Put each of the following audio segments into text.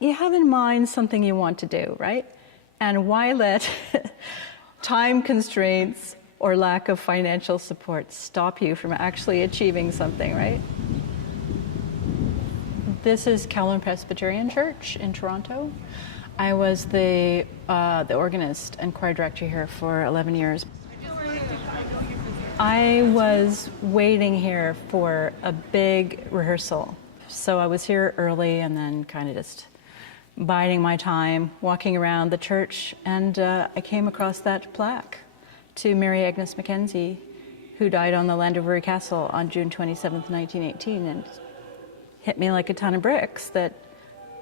you have in mind something you want to do, right? And why let time constraints or lack of financial support stop you from actually achieving something, right? This is Calvin Presbyterian Church in Toronto. I was the organist and choir director here for 11 years. I was waiting here for a big rehearsal. So I was here early and then kind of just biding my time, walking around the church, and I came across that plaque to Mary Agnes Mackenzie, who died on the Llandovery Castle on June 27th, 1918, and hit me like a ton of bricks that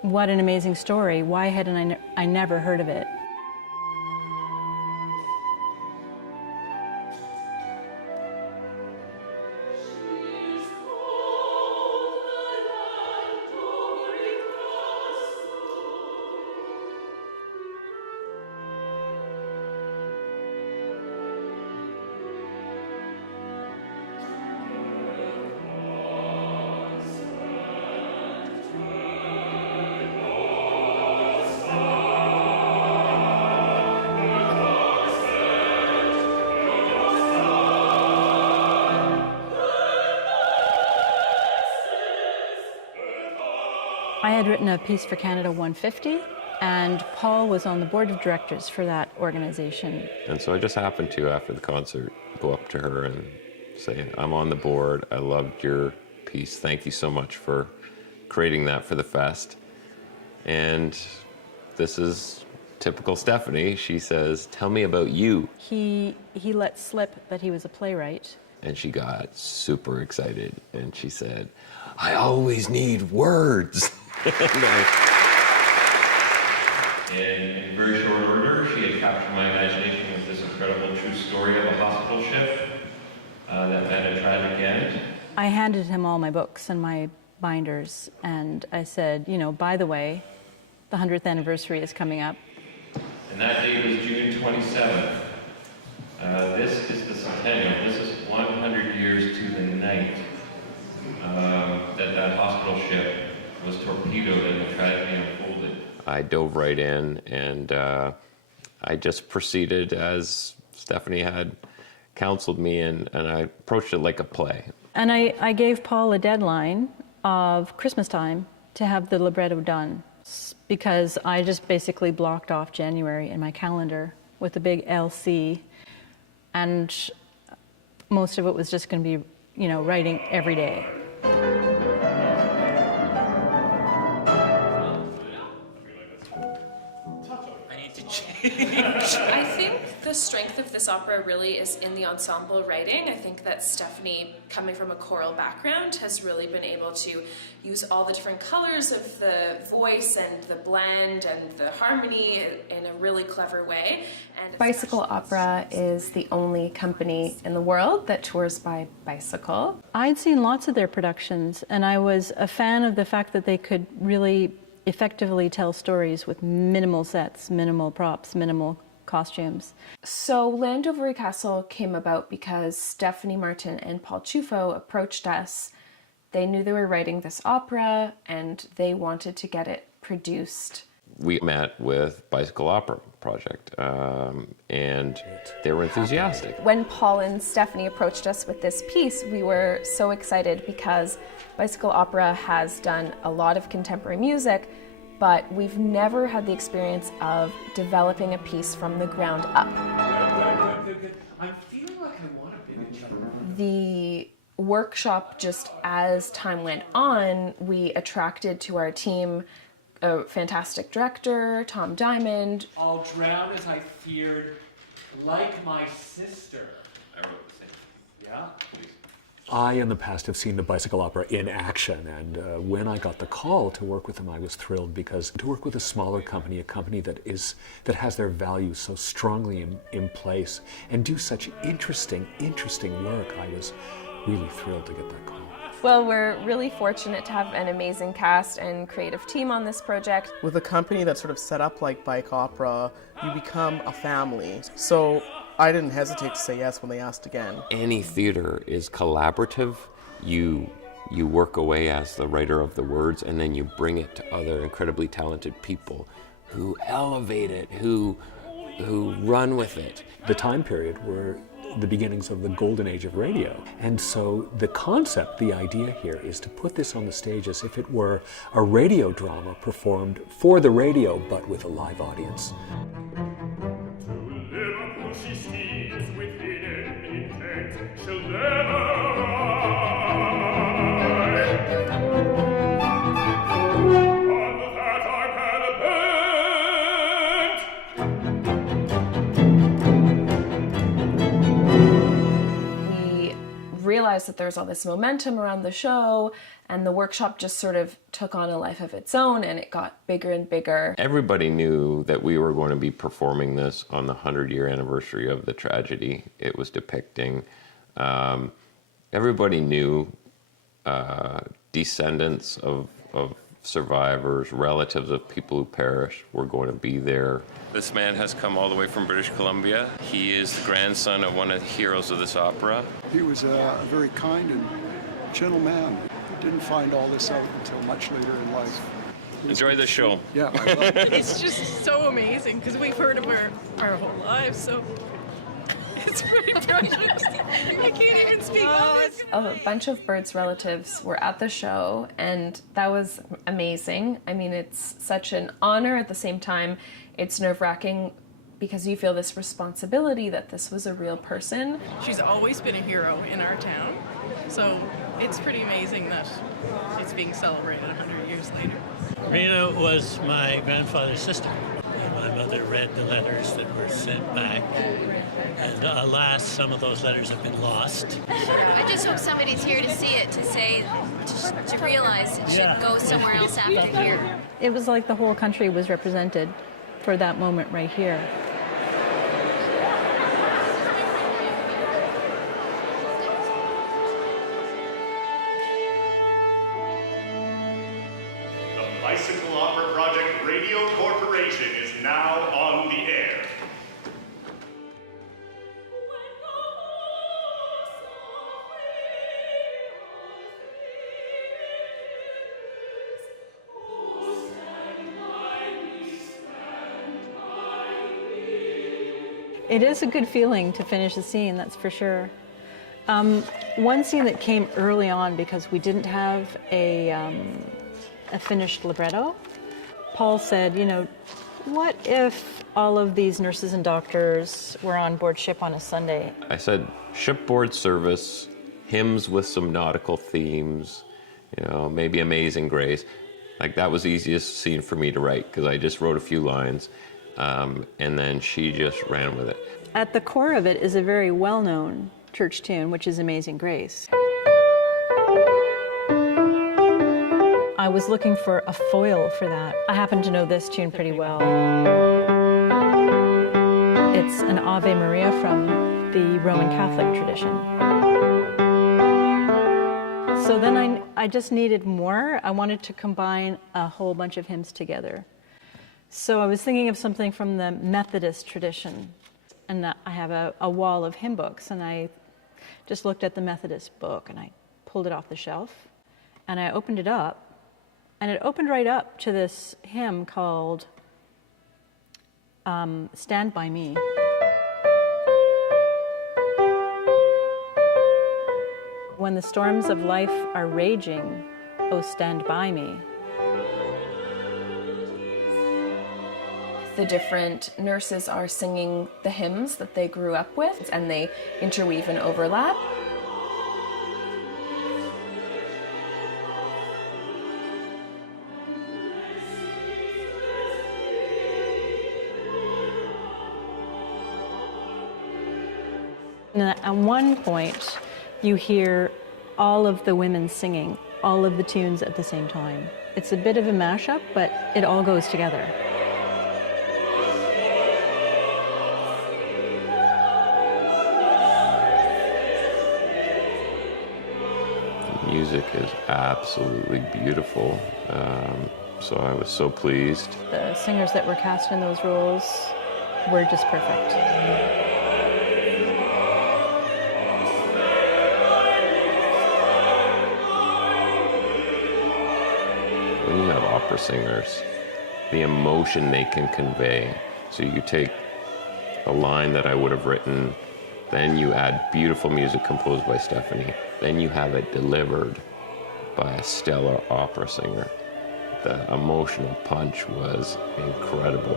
what an amazing story. Why hadn't I never heard of it? I had written a piece for Canada 150, and Paul was on the board of directors for that organization. And so I just happened to, after the concert, go up to her and say, I'm on the board, I loved your piece, thank you so much for creating that for the fest. And this is typical Stephanie. She says, tell me about you. He let slip that he was a playwright. And she got super excited, and she said, I always need words. In very short order, she had captured my imagination with this incredible true story of a hospital ship that had a tragic end. I handed him all my books and my binders, and I said, you know, by the way, the 100th anniversary is coming up. And that date was June 27th. This is the centennial. This is 100 years to the night that hospital ship was torpedoed and the tragedy unfolded. I dove right in, and I just proceeded as Stephanie had counseled me, and I approached it like a play. And I gave Paul a deadline of Christmas time to have the libretto done, because I just basically blocked off January in my calendar with a big LC, and most of it was just going to be, you know, writing every day. I think the strength of this opera really is in the ensemble writing. I think that Stephanie, coming from a choral background, has really been able to use all the different colors of the voice and the blend and the harmony in a really clever way. And Bicycle Opera is the only company in the world that tours by bicycle. I'd seen lots of their productions, and I was a fan of the fact that they could really effectively tell stories with minimal sets, minimal props, minimal costumes. So Llandovery Castle came about because Stephanie Martin and Paul Chufo approached us. They knew they were writing this opera and they wanted to get it produced. We met with Bicycle Opera Project, and they were enthusiastic. When Paul and Stephanie approached us with this piece, we were so excited because Bicycle Opera has done a lot of contemporary music, but we've never had the experience of developing a piece from the ground up. I'm feeling like I want to be The workshop, just as time went on, we attracted to our team a fantastic director, Tom Diamond. I'll drown as I feared, like my sister. I wrote the same. Yeah? Please. I, in the past, have seen the Bicycle Opera in action, and when I got the call to work with them, I was thrilled, because to work with a smaller company, a company that has their values so strongly in place, and do such interesting work, I was really thrilled to get that call. Well, we're really fortunate to have an amazing cast and creative team on this project. With a company that's sort of set up like Bike Opera, you become a family. So I didn't hesitate to say yes when they asked again. Any theater is collaborative. You you work away as the writer of the words, and then you bring it to other incredibly talented people who elevate it, who run with it. The time period were the beginnings of the golden age of radio. And so the concept, the idea here, is to put this on the stage as if it were a radio drama performed for the radio, but with a live audience. Realized that there's all this momentum around the show, and the workshop just sort of took on a life of its own, and it got bigger and bigger. Everybody knew that we were going to be performing this on the 100-year anniversary of the tragedy it was depicting. Everybody knew descendants of survivors, relatives of people who perished were going to be there. This man has come all the way from British Columbia. He is the grandson of one of the heroes of this opera. He was a very kind and gentle man. Didn't find all this out until much later in life. Enjoy the show. Yeah, I love it. It's just so amazing because we've heard of her our whole lives, so it's pretty precious. I can't even speak. A bunch of Bird's relatives were at the show, and that was amazing. I mean, it's such an honor. At the same time, it's nerve-wracking because you feel this responsibility that this was a real person. She's always been a hero in our town, so it's pretty amazing that it's being celebrated 100 years later. Rena was my grandfather's sister. My mother read the letters that were sent back, and alas, some of those letters have been lost. I just hope somebody's here to see it, to say, to realize it should go somewhere else after here. It was like the whole country was represented for that moment right here. The Bicycle Opera Project Radio Corporation is now on the air. It is a good feeling to finish a scene, that's for sure. One scene that came early on because we didn't have a finished libretto. Paul said, you know, what if all of these nurses and doctors were on board ship on a Sunday? I said shipboard service, hymns with some nautical themes, you know, maybe Amazing Grace. Like that was the easiest scene for me to write because I just wrote a few lines. And then she just ran with it. At the core of it is a very well-known church tune, which is Amazing Grace. I was looking for a foil for that. I happen to know this tune pretty well. It's an Ave Maria from the Roman Catholic tradition. So then I just needed more. I wanted to combine a whole bunch of hymns together. So I was thinking of something from the Methodist tradition, and I have a wall of hymn books, and I just looked at the Methodist book, and I pulled it off the shelf, and I opened it up, and it opened right up to this hymn called Stand By Me. When the storms of life are raging, oh, stand by me. The different nurses are singing the hymns that they grew up with, and they interweave and overlap. And at one point, you hear all of the women singing all of the tunes at the same time. It's a bit of a mashup, but it all goes together. The music is absolutely beautiful, so I was so pleased. The singers that were cast in those roles were just perfect. opera singers, the emotion they can convey. So you take a line that I would have written, then you add beautiful music composed by Stephanie, then you have it delivered by a stellar opera singer. The emotional punch was incredible.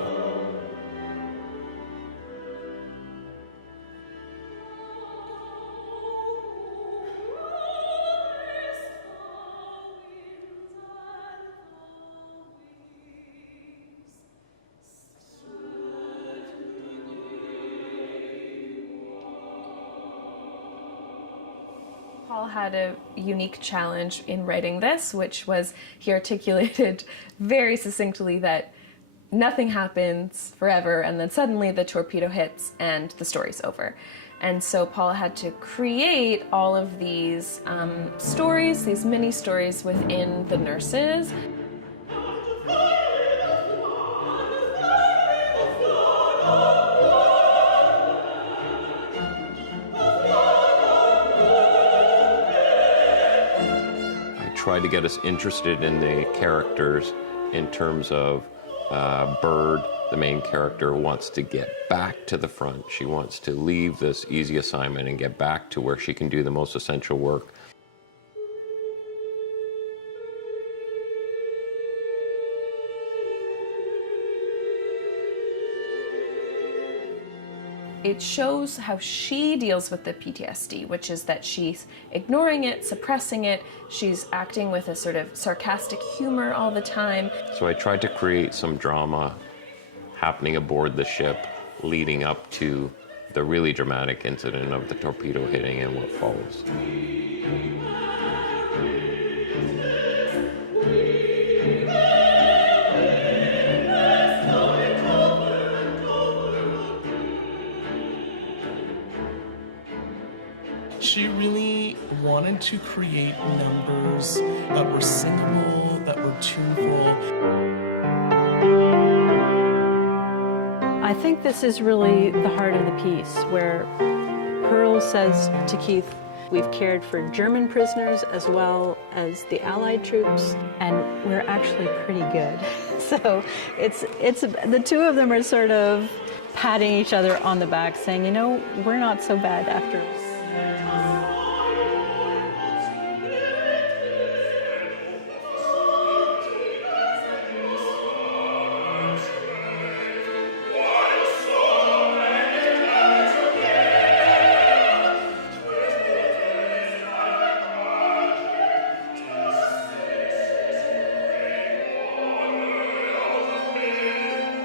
Paul had a unique challenge in writing this, which was he articulated very succinctly that nothing happens forever and then suddenly the torpedo hits and the story's over. And so Paul had to create all of these stories, these mini stories within the nurses. Tried to get us interested in the characters in terms of Bird, the main character, wants to get back to the front. She wants to leave this easy assignment and get back to where she can do the most essential work. It shows how she deals with the PTSD, which is that she's ignoring it, suppressing it, she's acting with a sort of sarcastic humor all the time. So I tried to create some drama happening aboard the ship leading up to the really dramatic incident of the torpedo hitting and what follows. She really wanted to create numbers that were singable, that were tuneful. I think this is really the heart of the piece, where Pearl says to Keith, we've cared for German prisoners as well as the Allied troops, and we're actually pretty good. So it's the two of them are sort of patting each other on the back, saying, you know, we're not so bad after all.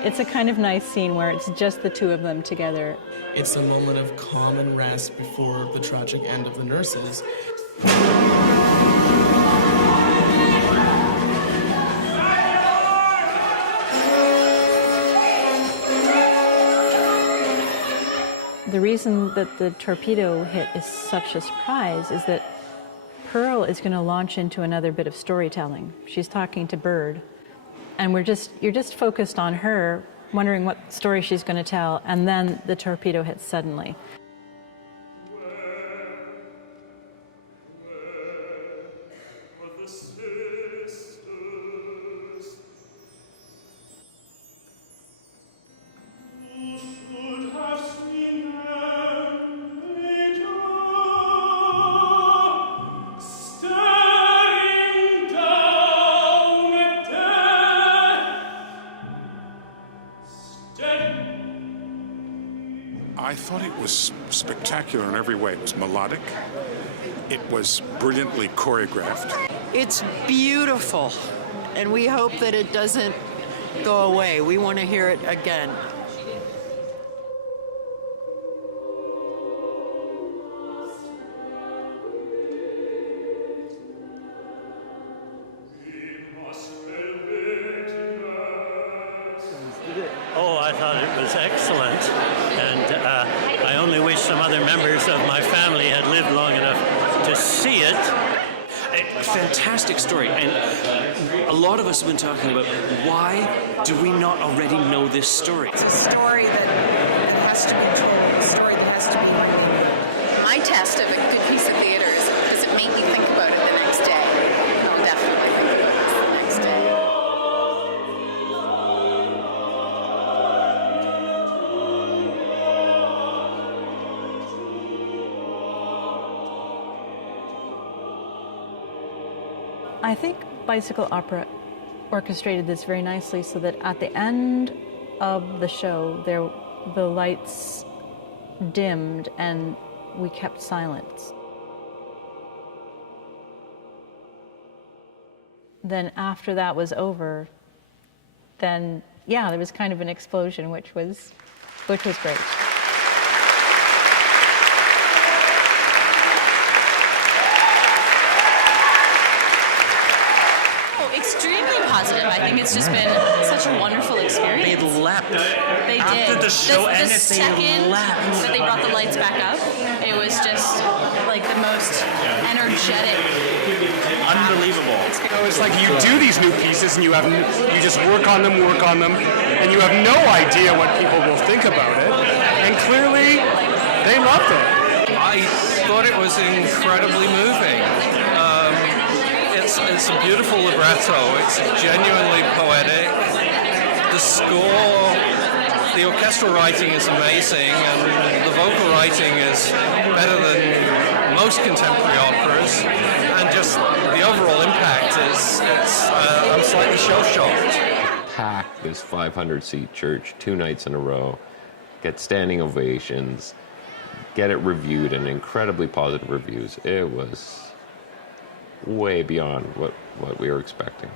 It's a kind of nice scene where it's just the two of them together. It's a moment of calm and rest before the tragic end of the nurses. The reason that the torpedo hit is such a surprise is that Pearl is going to launch into another bit of storytelling. She's talking to Bird. And you're just focused on her, wondering what story she's going to tell, and then the torpedo hits suddenly. I thought it was spectacular in every way. It was melodic. It was brilliantly choreographed. It's beautiful, and we hope that it doesn't go away. We want to hear it again. Oh, I thought it was excellent, and I only wish some other members of my family had lived long enough to see it. A fantastic story, and a lot of us have been talking about why do we not already know this story? It's a story that has to be told, a story that has to be written. My test of a good piece of theater is, does it make me think about it the next day? I'll definitely think about it the next day. I think Bicycle Opera orchestrated this very nicely so that at the end of the show, the lights dimmed and we kept silence. Then after that was over, then yeah, there was kind of an explosion, which was great. Extremely positive. I think it's just been such a wonderful experience. They leapt. They After did. the show ended, the second they leapt. that they brought the lights back up, it was just like the most energetic. Unbelievable. It's like you do these new pieces and you just work on them, and you have no idea what people will think about it. And clearly, they loved it. I thought it was incredibly moving. It's a beautiful libretto. It's genuinely poetic. The score, the orchestral writing is amazing, and the vocal writing is better than most contemporary operas. And just the overall impact is, I'm slightly shell-shocked. Pack this 500-seat church 2 nights in a row, get standing ovations, get it reviewed and incredibly positive reviews. It was way beyond what we were expecting.